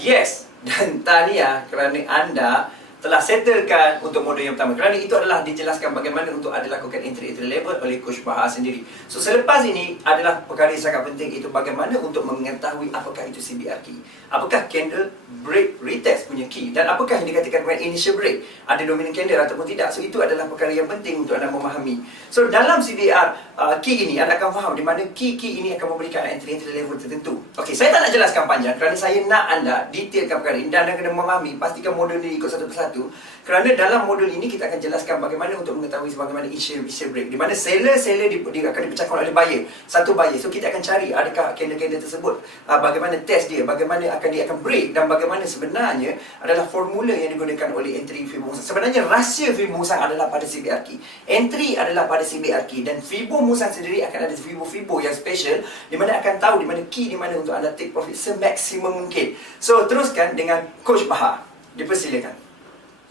yes dan tahniah kerana anda telah settlekan untuk modul yang pertama. Kerana itu adalah dijelaskan bagaimana untuk anda lakukan entry level oleh Coach Bahar sendiri. So selepas ini adalah perkara yang sangat penting, itu bagaimana untuk mengetahui apakah itu CBR key, apakah candle break retest punya key, dan apakah yang dikatakan dengan initial break, ada dominant candle ataupun tidak. So itu adalah perkara yang penting untuk anda memahami. So dalam CBR key ini anda akan faham di mana key ini akan memberikan entry level tertentu. Okey, saya tak nak jelaskan panjang kerana saya nak anda detailkan perkara ini dan anda kena memahami, pastikan modul ini ikut satu persatu. Kerana dalam modul ini kita akan jelaskan bagaimana untuk mengetahui bagaimana initial break, di mana seller akan dipecahkan oleh buyer, satu buyer. So kita akan cari adakah candle tersebut, bagaimana test dia, bagaimana dia akan break, dan bagaimana sebenarnya adalah formula yang digunakan oleh entry Fibo Musang. Sebenarnya rahsia Fibo Musang adalah pada CBR key, entry adalah pada CBR key, dan Fibo Musang sendiri akan ada Fibo yang special, di mana akan tahu di mana key, di mana untuk anda take profit semaksimum mungkin. So teruskan dengan Coach Bahar, dipersilakan.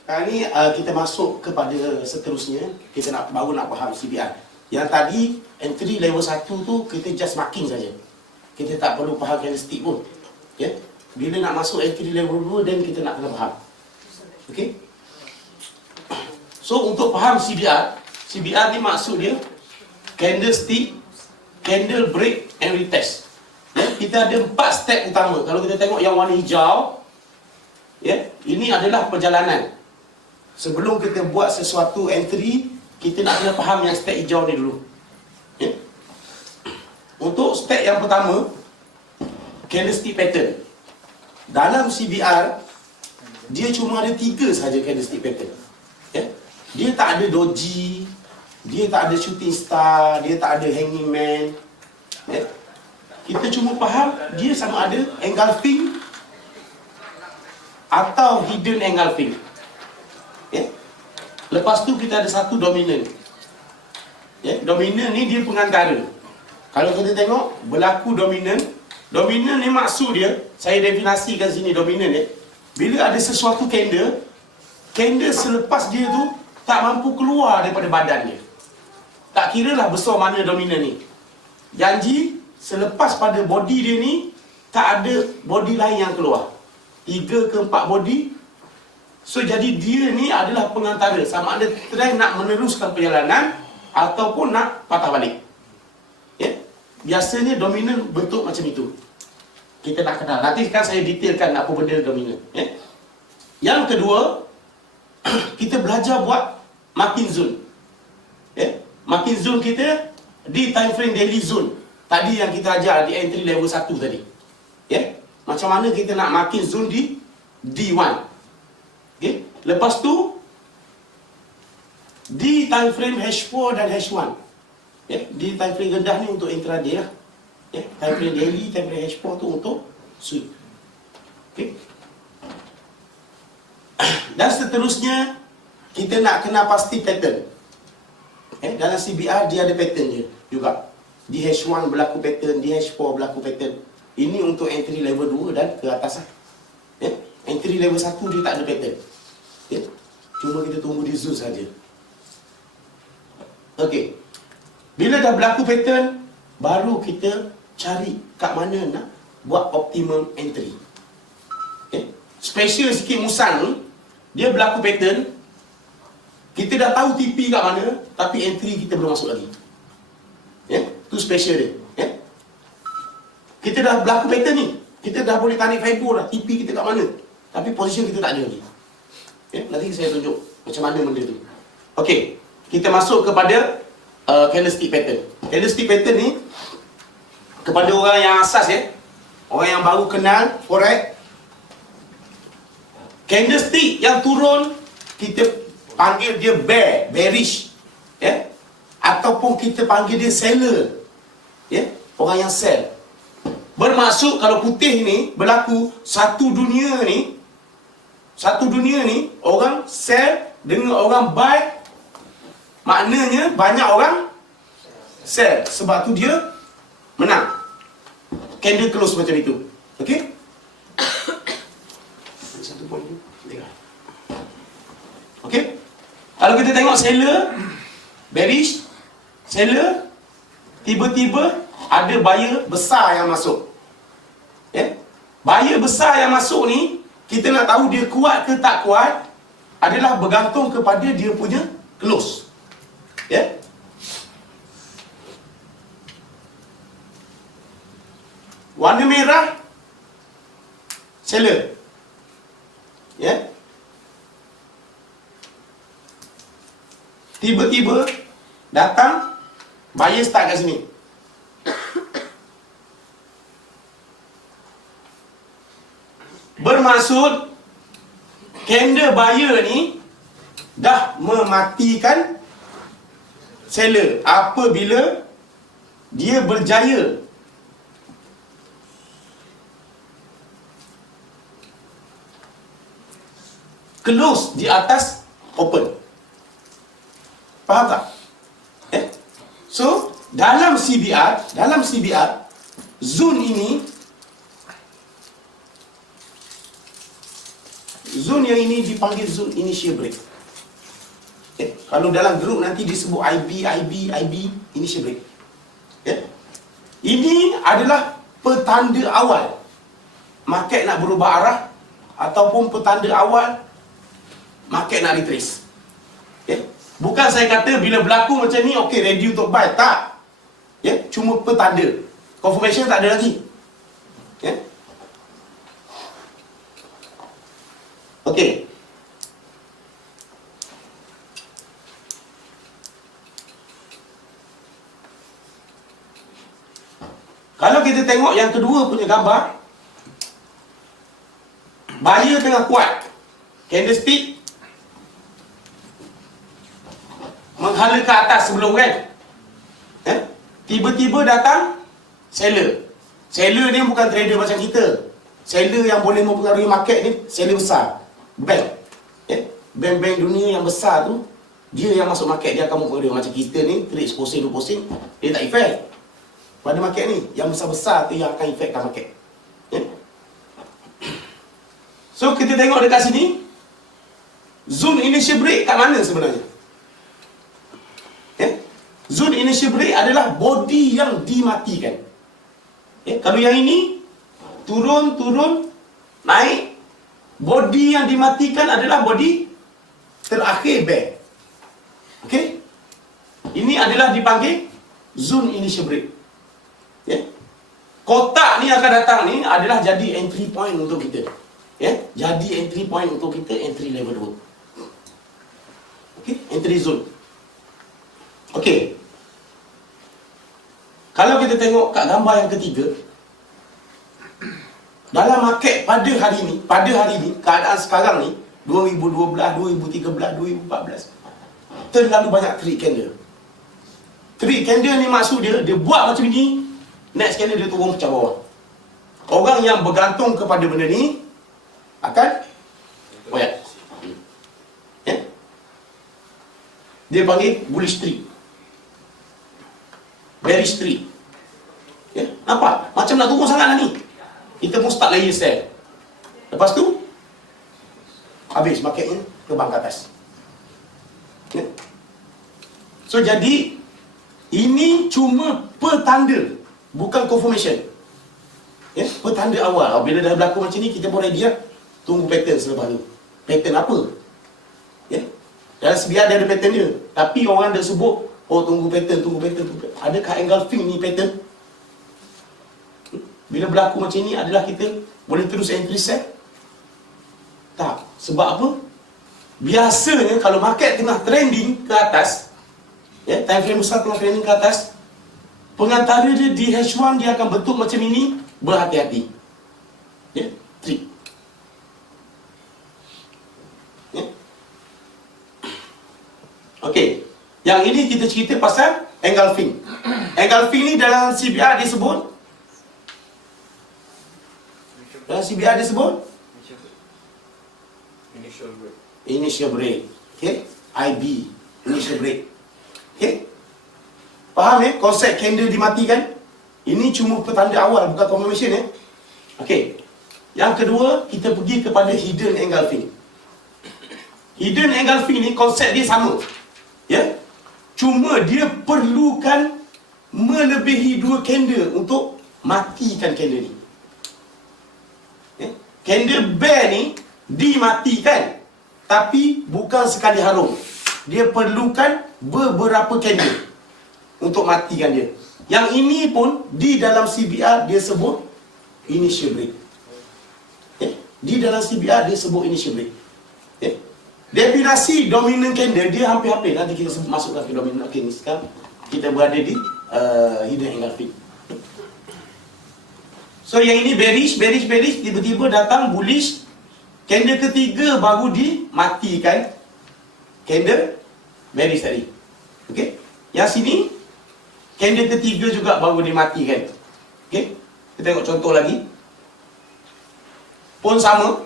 Sekarang ni kita masuk kepada seterusnya. Kita baru nak faham CBR. Yang tadi entry level 1 tu kita just marking saja. Kita tak perlu faham candlestick pun. Ya. Bila nak masuk entry level 2, then kita nak kena faham. Okey. So untuk faham CBR ni maksud dia candlestick, candle break and retest. Ya, kita ada 4 step utama. Kalau kita tengok yang warna hijau, ya, ini adalah perjalanan. Sebelum kita buat sesuatu entry, kita nak kena faham yang step hijau ni dulu. Ya? Untuk step yang pertama, candlestick pattern. Dalam CBR, dia cuma ada 3 sahaja candlestick pattern. Ya? Dia tak ada doji, dia tak ada shooting star, dia tak ada hanging man. Ya? Kita cuma faham dia sama ada engulfing atau hidden engulfing. Ya. Lepas tu kita ada satu dominant. Ya, dominant ni dia pengantara. Kalau kita tengok berlaku dominant ni maksud dia, saya definisikan sini dominant ya. Bila ada sesuatu candle selepas dia tu tak mampu keluar daripada badan dia. Tak kira lah besar mana dominant ni. Janji selepas pada body dia ni tak ada body lain yang keluar. 3 ke 4 body. So jadi dia ni adalah pengantara, sama ada try nak meneruskan perjalanan ataupun nak patah balik. Ya? Biasanya dominan bentuk macam itu. Kita nak kenal. Nanti kan saya detailkan apa benda dominan. Ya? Yang kedua, kita belajar buat marking zone. Ya? Marking zone kita di time frame daily zone. Tadi yang kita ajar di entry level 1 tadi. Ya? Macam mana kita nak marking zone di D1. Okay. Lepas tu di time frame H4 dan H1. Ya, di time frame rendah ni untuk intraday lah. Ya, time frame daily, time frame H4 tu untuk sweep. Okay. Dan seterusnya kita nak kena pasti pattern. Dalam CBR dia ada pattern dia juga. Di H1 berlaku pattern, di H4 berlaku pattern. Ini untuk entry level 2 dan ke atas lah. Ya. Entry level 1 dia tak ada pattern. Ya. Cuma kita tunggu di zoom saja. Okey. Bila dah berlaku pattern, baru kita cari kat mana nak buat optimum entry. Okay. Special sikit Musang ni, dia berlaku pattern. Kita dah tahu TP kat mana, tapi entry kita belum masuk lagi. Ya, tu special dia. Ya. Kita dah berlaku pattern ni, kita dah boleh tarik fiber dah, TP kita kat mana, tapi position kita tak ada lagi. Ya, nanti saya tunjuk macam mana benda tu. Okey, kita masuk kepada candlestick pattern. Candlestick pattern ni kepada orang yang asas ya, orang yang baru kenal forex, candlestick yang turun kita panggil dia bearish ya, ataupun kita panggil dia seller ya, orang yang sell. Bermaksud kalau putih ni berlaku satu dunia ni orang sell dengan orang buy, maknanya banyak orang sell, sebab tu dia menang. Candle close macam itu. Okey? Satu poin ni. Okey? Kalau kita tengok seller bearish, seller tiba-tiba ada buyer besar yang masuk. Ya? Bahaya besar yang masuk ni, kita nak tahu dia kuat ke tak kuat adalah bergantung kepada dia punya close. Ya. Warna merah seller. Ya. Tiba-tiba datang buyer start kat sini. Bermaksud candle buyer ni dah mematikan seller apabila dia berjaya close di atas open. Faham tak? So, dalam CBR, zone ini, zone yang ini dipanggil zone initial break. Kalau dalam grup nanti disebut IB, initial break. Ini adalah petanda awal market nak berubah arah ataupun petanda awal market nak retrace. Bukan saya kata bila berlaku macam ni, okey, ready untuk buy. Tak. Cuma petanda. Confirmation tak ada lagi. Okey. Kalau kita tengok yang kedua punya gambar, buyer tengah kuat. Candlestick menghala ke atas sebelum kan. Tiba-tiba datang seller. Seller ni bukan trader macam kita. Seller yang boleh mempengaruhi market ni seller besar. Bank. Bank-bank dunia yang besar tu, dia yang masuk market, dia akan mempengaruhi. Macam kita ni, trade 10%, 20%, dia tak effect pada market ni. Yang besar-besar tu yang akan effectkan market. So kita tengok dekat sini, zone initial break kat mana sebenarnya? Zone initial break adalah body yang dimatikan. Kalau yang ini turun, naik, body yang dimatikan adalah body terakhir bear. Okey? Ini adalah dipanggil zone initial break. Kotak ni akan datang ni adalah jadi entry point untuk kita. Jadi entry point untuk kita, entry level 2. Okey, entry zone. Okey. Kalau kita tengok kat gambar yang ketiga, dalam market pada hari ni, keadaan sekarang ni, 2012, 2013, 2014, terlalu banyak trade candle. Trade candle ni maksud dia buat macam ni, next candle dia turun pecah bawah. Orang yang bergantung kepada benda ni akan koyak. Dia panggil bullish tree, bearish tree. Nampak? Macam nak turun sangat lah ni. Kita pun start layer sell. Lepas tu habis marketnya terbang ke atas. So jadi ini cuma petanda, bukan confirmation. Petanda awal. Bila dah berlaku macam ni, kita pun ready lah. Tunggu pattern selepas ni. Pattern apa? Dalam CBR dia ada pattern dia. Tapi orang dah sebut, oh tunggu pattern. Adakah engulfing ni pattern? Bila berlaku macam ni, adalah kita boleh terus entry set? Tak. Sebab apa? Biasanya kalau market tengah trending ke atas, time frame besar tengah trending ke atas, pengantara dia di H1 dia akan bentuk macam ini. Berhati-hati. Trick. Okey. Yang ini kita cerita pasal engulfing. Engulfing ni dalam CBR disebut, initial break. Okay? IB, initial break. Okay? Faham konsep candle dimatikan? Ini cuma petanda awal, bukan confirmation Okey. Yang kedua, kita pergi kepada hidden engulfing. Hidden engulfing ni konsep dia sama. Cuma dia perlukan melebihi 2 candle untuk matikan candle ni. Candle bear ni dimatikan, tapi bukan sekali harum. Dia perlukan beberapa candle untuk matikan dia. Yang ini pun di dalam CBR dia sebut initial break. Di dalam CBR dia sebut initial break. Definisi dominant candle dia hampir-hampir. Nanti kita masukkan ke dominant. Okay, ni sekarang kita berada di hidden engulfing. So yang ini bearish, tiba-tiba datang bullish. Candle ketiga baru dimatikan candle bearish tadi. Okey. Yang sini candle ketiga juga baru dimatikan. Okey. Kita tengok contoh lagi. Pun sama.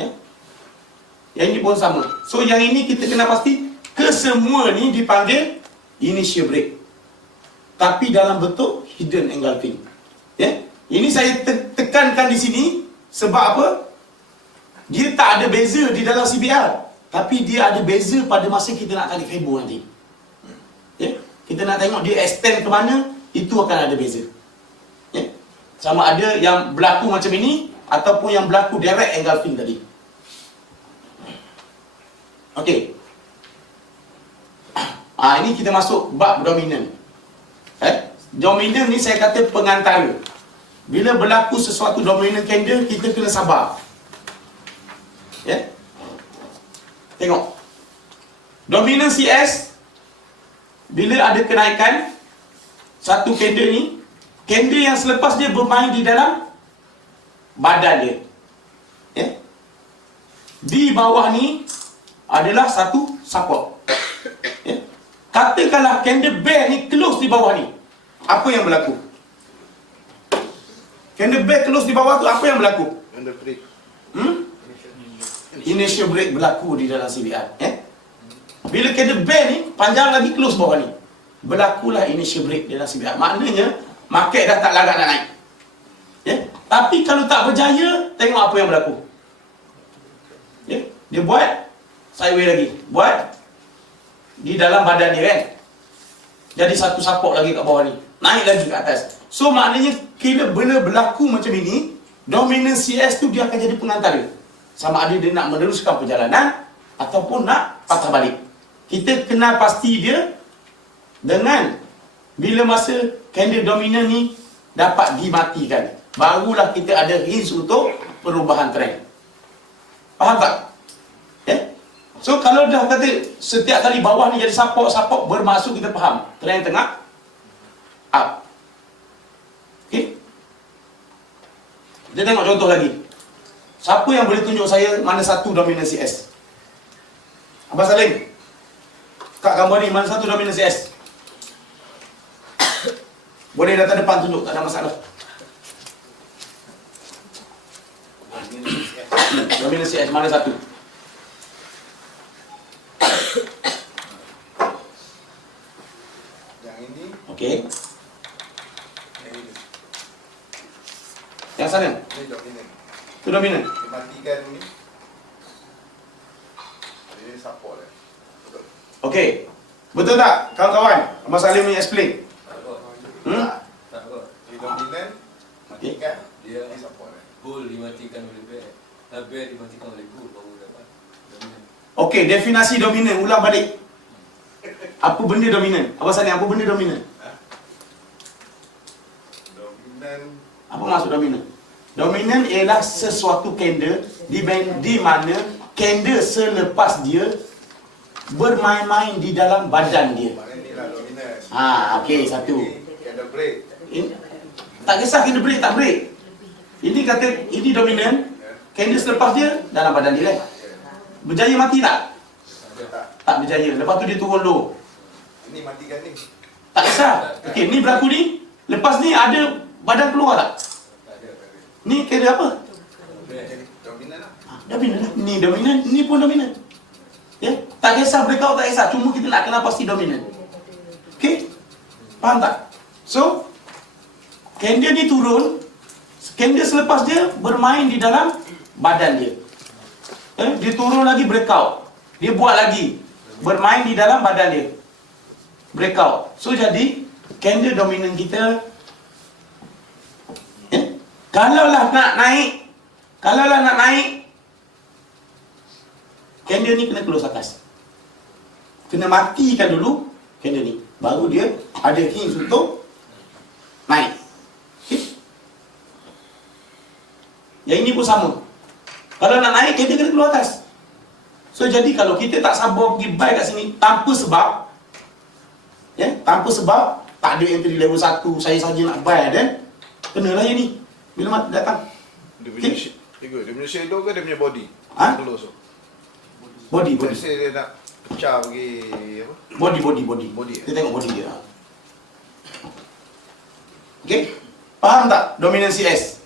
Ya. Yang ini pun sama. So yang ini kita kena pasti kesemua ni dipanggil initial break. Tapi dalam bentuk hidden engulfing. Ya. Ini saya tekankan di sini sebab apa? Dia tak ada beza di dalam CBR, tapi dia ada beza pada masa kita nak tarik Febo nanti. Ya? Kita nak tengok dia extend ke mana, itu akan ada beza. Ya? Sama ada yang berlaku macam ini ataupun yang berlaku direct engulfing tadi. Okey. Ini kita masuk bab dominant. Dominant ni saya kata pengantara. Bila berlaku sesuatu dominant candle, kita kena sabar. Ya. Tengok. Dominant CS, bila ada kenaikan satu candle ni, candle yang selepas dia bermain di dalam badan dia. Ya. Di bawah ni adalah satu support. Ya. Katakanlah candle bear ni close di bawah ni, apa yang berlaku? Candle bear close di bawah tu, apa yang berlaku? Candle break. Initial break berlaku di dalam CBR. Bila candle bear ni panjang lagi close bawah ni, berlakulah initial break di dalam CBR. Maknanya market dah tak larat nak naik. Ya? Tapi kalau tak berjaya, tengok apa yang berlaku. Ya? Dia buat sideways lagi, buat di dalam badan dia kan. Jadi satu support lagi kat bawah ni, naik lagi ke atas. So maknanya bila benda berlaku macam ini, dominant CS tu dia akan jadi pengantara. Sama ada dia nak meneruskan perjalanan ataupun nak patah balik. Kita kena pasti dia dengan bila masa candle dominant ni dapat dimatikan, barulah kita ada hints untuk perubahan trend. Faham tak? So kalau dah kata setiap kali bawah ni jadi support, bermaksud kita faham trend tengah up. Okey. Kita tengok contoh lagi. Siapa yang boleh tunjuk saya mana satu dominant CS? Abang Salim, kat gambar ni mana satu dominant CS? Boleh datang depan tunjuk, tak ada masalah. Dominant CS mana satu? Yang ini. Okey. Yang ini. Yang sana? Ini dominant. Itu dominant. Dimatikan ni. Dia support lah. Betul. Okey. Betul tak kawan-kawan? Abang Salim ni explain. Tak kot. Dia dominant. Matikan. Dia support lah. Bull dimatikan oleh bear. Bear dimatikan oleh bull baru dapat dominan. Okey, definasi dominan ulang balik. Apa benda dominan? Abang Salim, apa benda dominan? Dominan. Apa maksud dominan? Dominan ialah sesuatu candle di mana candle selepas dia bermain-main di dalam badan dia. Mana ni lah dominan. Okey, satu. Ini candle break. Tak kisah candle break tak break. Ini kata ini dominan, candle selepas dia dalam badan dia kan. Berjaya mati tak? Tak. Tak berjaya. Lepas tu dia turun low. Ini matikan ni. Tak kisah. Okey, ni berlaku ni. Lepas ni ada badan keluar tak? Tak ada. Ni candle apa? Bear. Jadi dominan lah. Dominan lah. Ni dominan, ni pun dominan. Ya, tak kisah breakout, tak kisah. Cuma kita nak kenal pasti dominan. Okey? Faham tak? So, candle ni turun. Candle selepas dia bermain di dalam badan dia. Dia turun lagi breakout. Dia buat lagi. Bermain di dalam badan dia. Breakout. So, jadi, candle dominan kita, kalaulah nak naik Kalau lah nak naik, candle ni kena close atas. Kena matikan dulu candle ni. Baru dia ada hinge untuk naik. Okay? Yang ini pun sama. Kalau nak naik, candle kena keluar atas. So jadi kalau kita tak sabar pergi buy kat sini tanpa sebab, tanpa sebab, tak ada entry level 1, saya saja nak buy dan kenalah yang ni. Bila mati datang. Dia punya dia punya shadow ke dia punya body? Ha? Close tu. Body. Let's say dia nak pecah bagi apa? Body. Body. Kita tengok body dia. Okey? Faham tak dominansi S?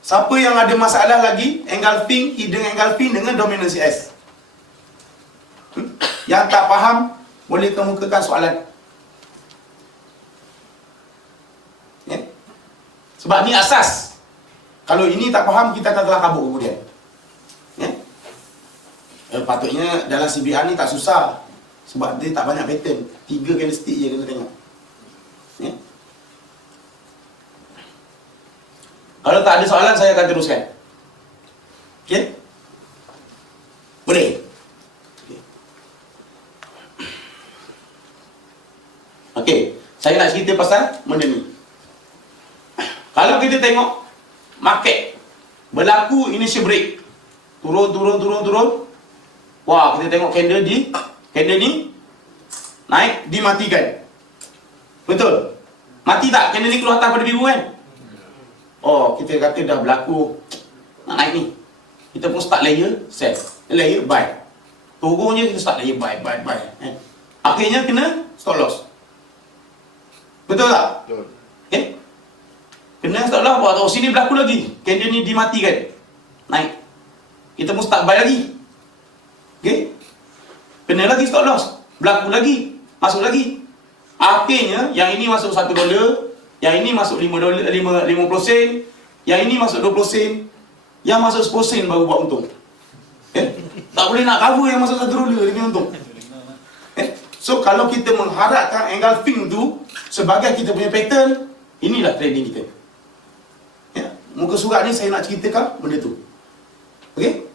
Siapa yang ada masalah lagi engulfing, hidden engulfing dengan dominansi S? Yang tak faham boleh kemukakan soalan. Sebab ni asas. Kalau ini tak faham, kita akan telah kabut kemudian. Patutnya dalam CBR ni tak susah. Sebab dia tak banyak pattern. 3 candlestick je kena tengok. Kalau tak ada soalan, saya akan teruskan. Okey? Boleh? Okey. Saya nak cerita pasal benda ni. Kalau kita tengok market berlaku initial break, turun. Wah, kita tengok candle ni naik, dimatikan. Betul? Mati tak? Candle ni keluar atas pada biru kan? Oh, kita kata dah berlaku nak naik ni. Kita pun start layer sell, layer buy. Turun je kita start layer buy. Akhirnya kena stop loss. Betul tak? Betul. Okay? Kena stop loss, buat tahu sini berlaku lagi. Candle ni dimatikan. Naik. Kita pun start buy lagi. Okay? Kena lagi stop loss. Berlaku lagi. Masuk lagi. Akhirnya, yang ini masuk $1. Yang ini masuk $5, 50 sen. Yang ini masuk 20 sen. Yang masuk 10 sen baru buat untung. Tak boleh nak cover yang masuk $1 dia punya untung. So, kalau kita mengharapkan engulfing tu sebagai kita punya pattern, inilah trading kita. Muka surat ni saya nak ceritakan benda tu. Okey?